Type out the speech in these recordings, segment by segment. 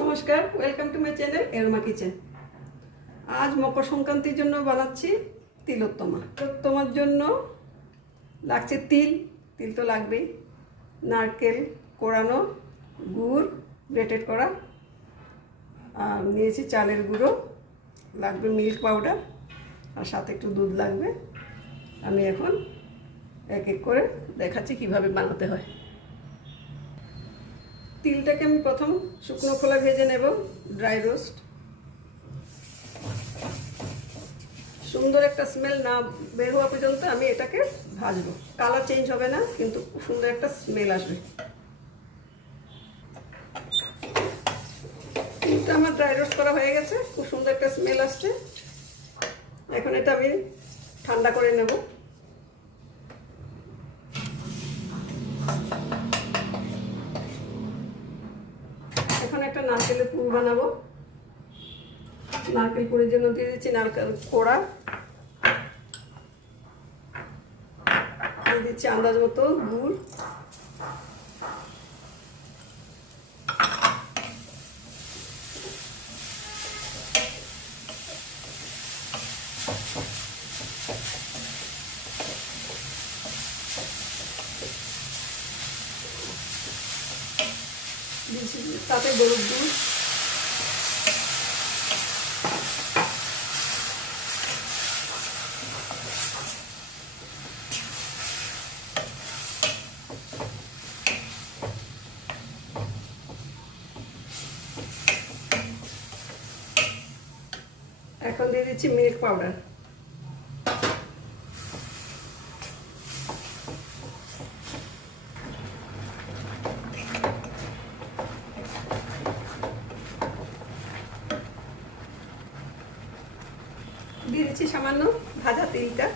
নমস্কার, welcome to my channel Erma kitchen. আজ মকর সংক্রান্তির জন্য বানাচ্ছি তিলোত্তমা। তিলোত্তমার জন্য লাগছে তিল তো লাগবেই, নারকেল কোড়ানো, গুড় গ্রেটেড করা, আর নিয়েছি চালের গুঁড়ো, লাগবে মিল্ক পাউডার, আর সাথে একটু দুধ লাগবে। আমি এখন এক এক করে দেখাচ্ছি কিভাবে বানাতে হয়। তিলটাকে আমি প্রথম শুকনো খোলা ভেজে নেব, ড্রাই রোস্ট। সুন্দর একটা স্মেল না বের হওয়া পর্যন্ত আমি এটাকে ভাজবো। কালার চেঞ্জ হবে না, কিন্তু খুব সুন্দর একটা স্মেল আসবে। তিলটা আমার ড্রাই রোস্ট করা হয়ে গেছে, খুব সুন্দর একটা স্মেল আসছে। এখন এটা আমি ঠান্ডা করে নেব। এখন একটা নারকেলের পুর বানাবো। নারকেল পুরের জন্য দিয়ে দিচ্ছি নারকেল কোড়া, দিয়ে দিচ্ছি আন্দাজ মতো গুড়, তাতে গরুর দুধ, এখন দিয়ে দিচ্ছি মিল্ক পাউডার। দিয়ে দিচ্ছি সামান্য ভাজা তিলটা।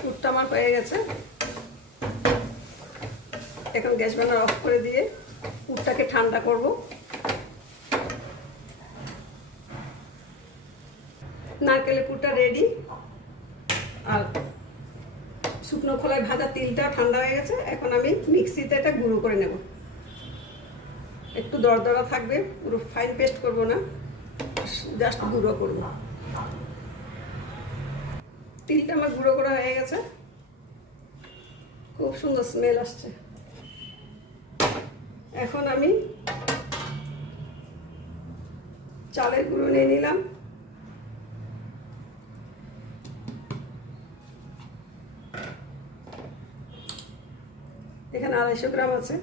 পুরটা আমার হয়ে গেছে। এখন গ্যাস বার্নার অফ করে দিয়ে পুরটাকে ঠান্ডা করব। নারকেলের পুরটা রেডি, আর শুকনো খোলায় ভাজা তিলটা ঠান্ডা হয়ে গেছে। এখন আমি মিক্সিতে এটা গুঁড়ো করে নেব। একটু দরদরা থাকবে, পুরো ফাইন পেস্ট করব না, জাস্ট গুঁড়ো করব। তিলটা আমার গুঁড়ো করা হয়ে গেছে, খুব সুন্দর স্মেল আসছে। এখন আমি চালের গুঁড়ো নিয়ে নিলাম। এখানে 250 গ্রাম আছে।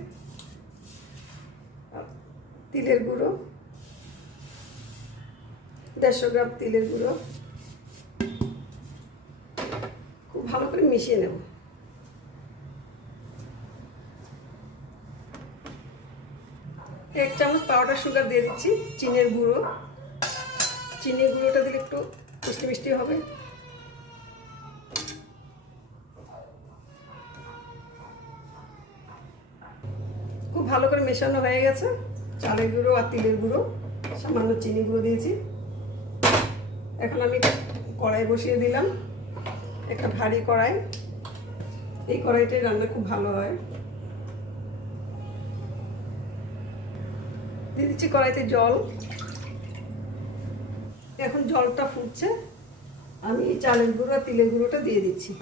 তিলের গুঁড়ো 150 গ্রাম তিলের গুঁড়ো, খুব ভালো করে মিশিয়ে নেব। এক চামচ পাউডার সুগার দিয়ে দিচ্ছি, চিনির গুঁড়ো। চিনির গুঁড়োটা দিলে একটু মিষ্টি মিষ্টি হবে। খুব ভালো করে মেশানো হয়ে গেছে। চালের গুঁড়ো আর তিলের গুঁড়ো, সামান্য চিনি গুঁড়ো দিয়েছি। এখন আমি কড়াই বসিয়ে দিলাম, একটা ভারী কড়াই। এই কড়াইটাই রান্না খুব ভালো হয়। দিয়ে দিচ্ছি কড়াইতে জল। এখন জলটা ফুটছে, আমি চালের গুঁড়ো আর তিলের গুঁড়োটা দিয়ে দিচ্ছি।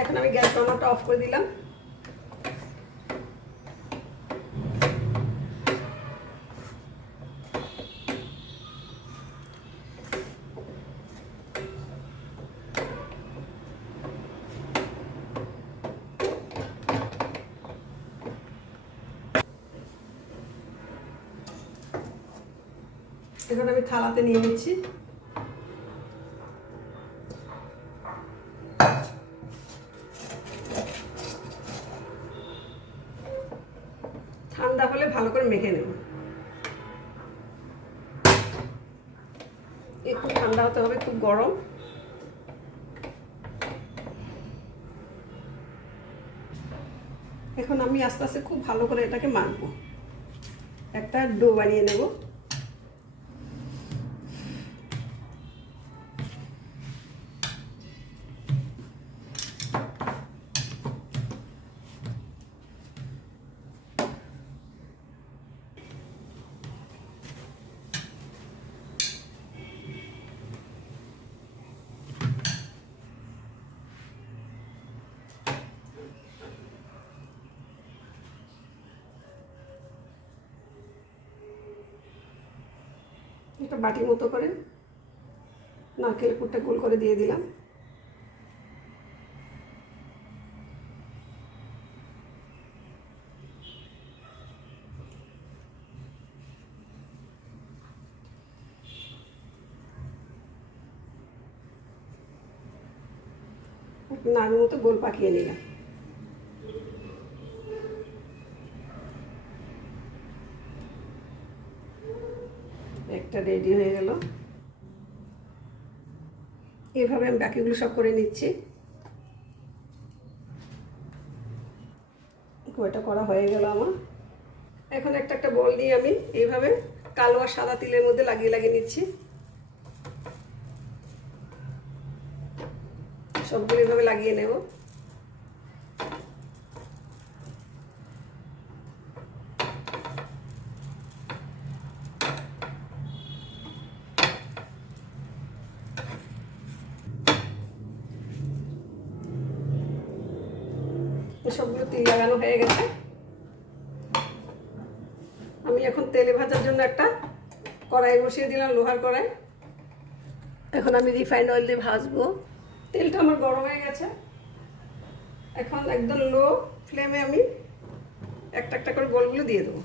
এখন আমি গ্যাস বার্নারটা অফ করে দিলাম। এখন আমি থালাতে নিয়ে নিচ্ছি। ঠান্ডা হলে ভালো করে মেখে নেব। একটু ঠান্ডা হতে হবে, খুব গরম। এখন আমি আস্তে আস্তে খুব ভালো করে এটাকে মাখবো। একটা ডো বানিয়ে নেব। একটা বাটির মতো করে নারকেল পুরটা গোল করে দিয়ে দিলাম। নাড়ুর মতো গোল পাকিয়ে নিলাম। একটা রেডি হয়ে গেল। এভাবে আমি বাকিগুলো সব করে নিচ্ছি। এটা করা হয়ে গেল আমার। এখন একটা একটা বল নিয়ে আমি এইভাবে কালো আর সাদা তিলের মধ্যে লাগিয়ে লাগিয়ে নিচ্ছি। সবগুলো এইভাবে লাগিয়ে নেব। সবগুলো তিল লাগানো হয়ে গেছে। আমি এখন তেলে ভাজার জন্য একটা কড়াই বসিয়ে দিলাম, লোহার কড়াই। এখন আমি রিফাইন্ড অয়েল দিয়ে ভাজবো। তেলটা আমার গরম হয়ে গেছে। এখন একদম লো ফ্লেমে আমি একটা একটা করে বলগুলো দিয়ে দেবো।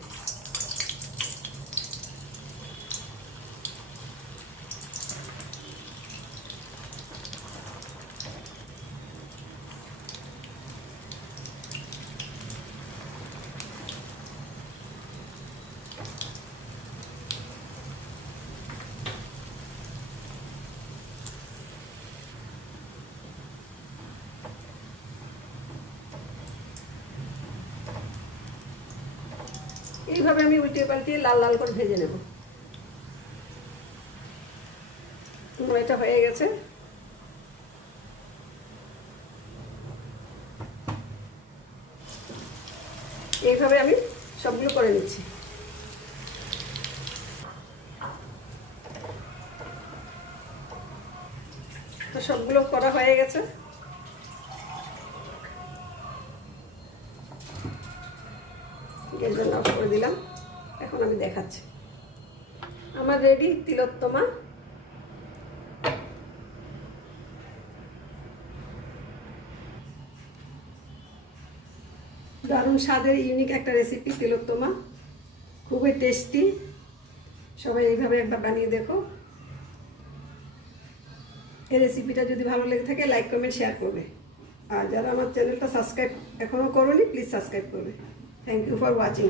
এইভাবে আমি উল্টিয়ে পাল্টিয়ে লাল লাল করে ভেজে নেব। এটা হয়ে গেছে। এইভাবে আমি সবগুলো করে নিচ্ছি। তো সবগুলো করা হয়ে গেছে। গ্যাসটা অফ করে দিলাম। এখন আমি দেখাচ্ছি। আমার রেডি তিলোত্তমা। দারুণ স্বাদের ইউনিক একটা রেসিপি তিলোত্তমা, খুবই টেস্টি। সবাই এইভাবে একবার বানিয়ে দেখো। এই রেসিপিটা যদি ভালো লেগে থাকে লাইক কমেন্ট শেয়ার করবে। আর যারা আমার চ্যানেলটা সাবস্ক্রাইব এখনও করোনি প্লিজ সাবস্ক্রাইব করবে। Thank you for watching.